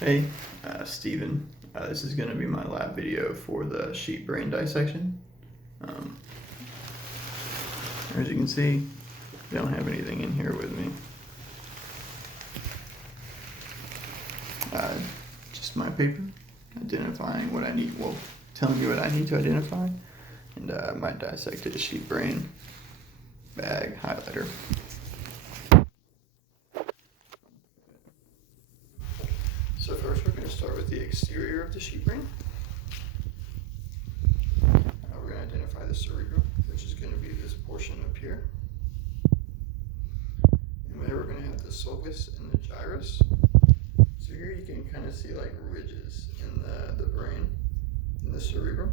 Hey, Steven. This is going to be my lab video for the sheep brain dissection. Um, as you can see, I don't have anything in here with me. Just my paper, identifying what I need, well, telling you what I need to identify, and my dissected sheep brain bag highlighter. So first we're going to start with the exterior of the sheep brain. We're going to identify the cerebrum, which is going to be this portion up here. And there we're going to have the sulcus and the gyrus. So here you can kind of see like ridges in the brain, in the cerebrum.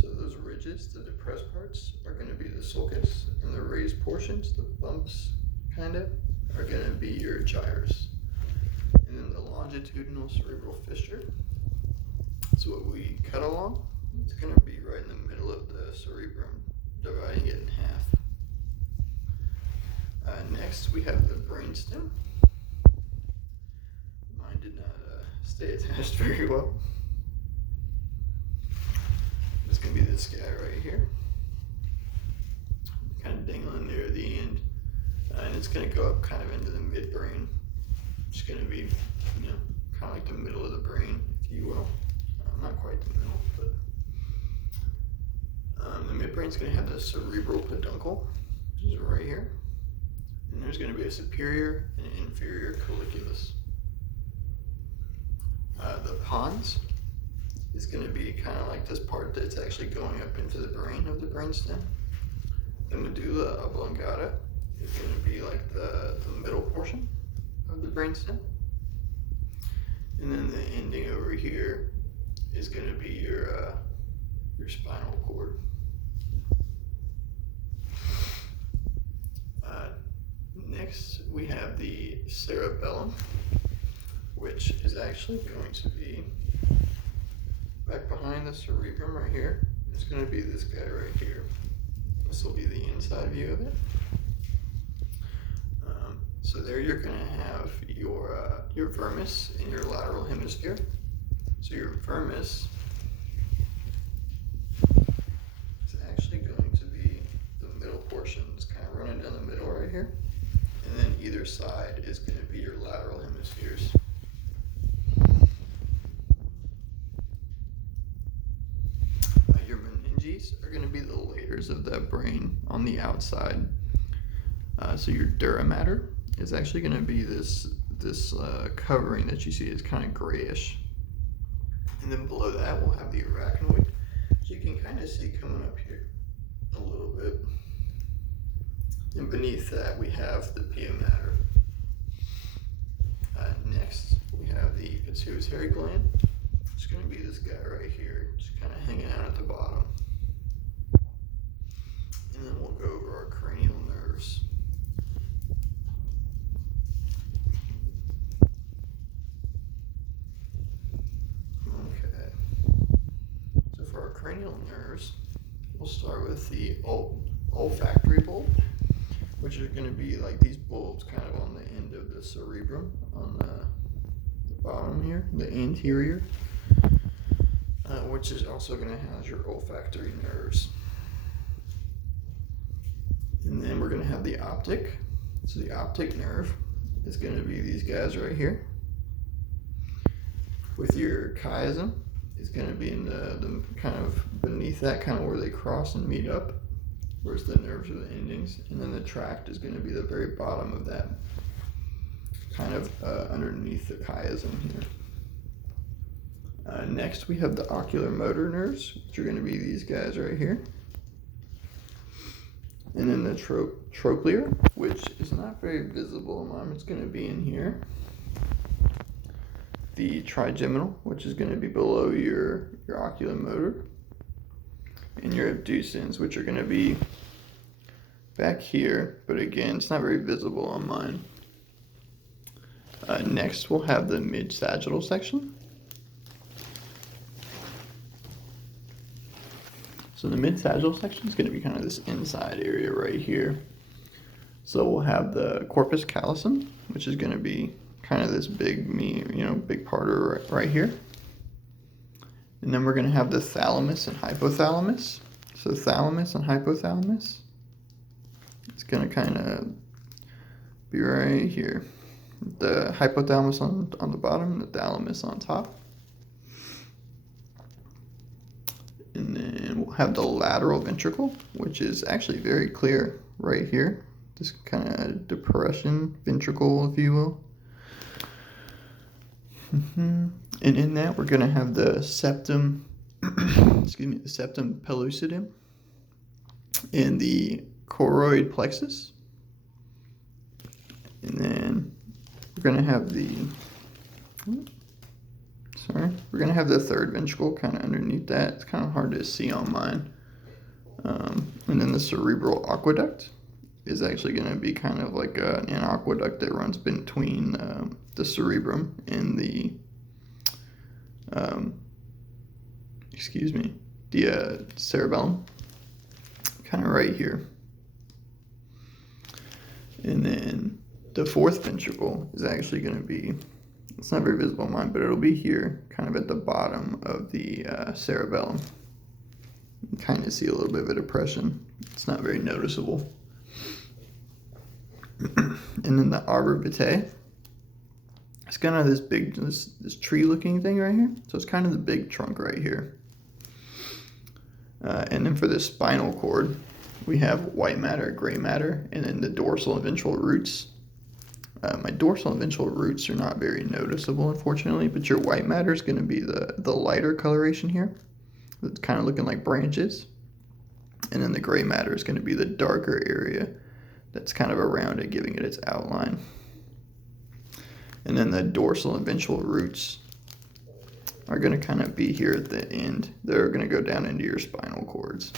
So those ridges, the depressed parts, are going to be the sulcus, and the raised portions, the bumps kind of, are going to be your gyrus. And then the longitudinal cerebral fissure, so what we cut along, it's going to be right in the middle of the cerebrum, dividing it in half. Next we have the brainstem. Mine did not stay attached very well. It's going to be this guy right here, kind of dangling there at the end, and it's going to go up kind of into the midbrain. It's going to be, kind of like the middle of the brain, if you will. Not quite the middle, but the midbrain's going to have the cerebral peduncle, which is right here, and there's going to be a superior and an inferior colliculus. The pons is going to be kind of like this part that's actually going up into the brain of the brainstem. The medulla oblongata is going to be like the middle portion of the brainstem. And then the ending over here is going to be your spinal cord. Next, we have the cerebellum, which is actually going to be back behind the cerebrum right here. It's going to be this guy right here. This will be the inside view of it. So there you're going to have your vermis in your lateral hemisphere. So your vermis is actually going to be the middle portion. It's kind of running down the middle right here. And then either side is going to be your lateral hemispheres. Your meninges are going to be the layers of that brain on the outside. So your dura mater is actually going to be this covering that you see is kind of grayish. And then below that we'll have the arachnoid, which you can kind of see coming up here a little bit. And beneath that we have the pia mater. Next we have the pituitary gland. It's going to be this guy right here, just kind of hanging out at the bottom. And then we'll go over our cranial nerves. Okay. So for our cranial nerves, we'll start with the olfactory bulb, which are going to be like these bulbs kind of on the end of the cerebrum, on the bottom here, the anterior, which is also going to house your olfactory nerves. And then we're going to have the optic. So the optic nerve is going to be these guys right here. With your chiasm is going to be in the kind of beneath that, kind of where they cross and meet up. Where's the nerves are the endings, and then the tract is going to be the very bottom of that, kind of underneath the chiasm here. Next we have the ocular motor nerves, which are going to be these guys right here. And then the trochlear, which is not very visible, it's going to be in here. The trigeminal, which is going to be below your oculomotor. And your abducens, which are going to be back here, but again, it's not very visible on mine. Next, we'll have the mid-sagittal section. So the mid-sagittal section is going to be kind of this inside area right here. So we'll have the corpus callosum, which is going to be kind of this big big part right here. And then we're going to have the thalamus and hypothalamus. So thalamus and hypothalamus. It's going to kind of be right here. The hypothalamus on the bottom, the thalamus on top. And then we'll have the lateral ventricle, which is actually very clear right here. This kind of depression ventricle, if you will. And in that, we're going to have the septum, the septum pellucidum and the choroid plexus. And then we're going to have we're going to have the third ventricle kind of underneath that. It's kind of hard to see on mine. And then the cerebral aqueduct is actually going to be kind of like an aqueduct that runs between the cerebrum and the cerebellum, kind of right here. And then the fourth ventricle is actually going to be, it's not very visible on mine, but it'll be here, kind of at the bottom of the cerebellum. You can kind of see a little bit of a depression. It's not very noticeable. And then the arbor vitae. It's kind of this big, this tree-looking thing right here. So it's kind of the big trunk right here. And then for the spinal cord, we have white matter, gray matter, and then the dorsal and ventral roots. My dorsal and ventral roots are not very noticeable, unfortunately, but your white matter is going to be the lighter coloration here. It's kind of looking like branches. And then the gray matter is going to be the darker area that's kind of around it, giving it its outline. And then the dorsal and ventral roots are going to kind of be here at the end. They're going to go down into your spinal cords.